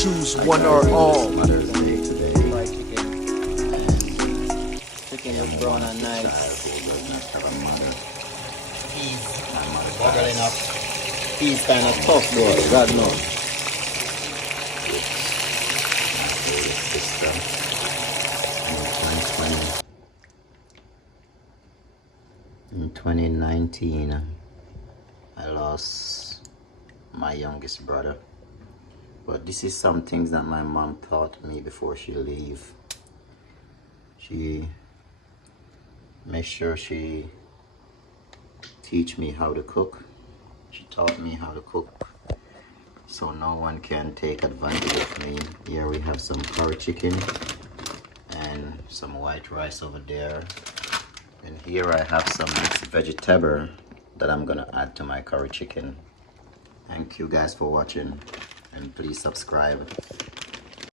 choose one or all. Mother's Day today. Fried chicken. Chicken I look am brown one and of the nice. child who does not have a mother. Peas My mother bubbling up. passed Peas kind of tough though, God knows. with my oldest sister in 2019. I lost my youngest brother. But this is some things that my mom taught me before she leave. She made sure she teach me how to cook. She taught me how to cook so no one can take advantage of me. Here we have some curry chicken and some white rice over there. And here I have some mixed vegetable that I'm gonna add to my curry chicken. Thank you guys for watching and please subscribe.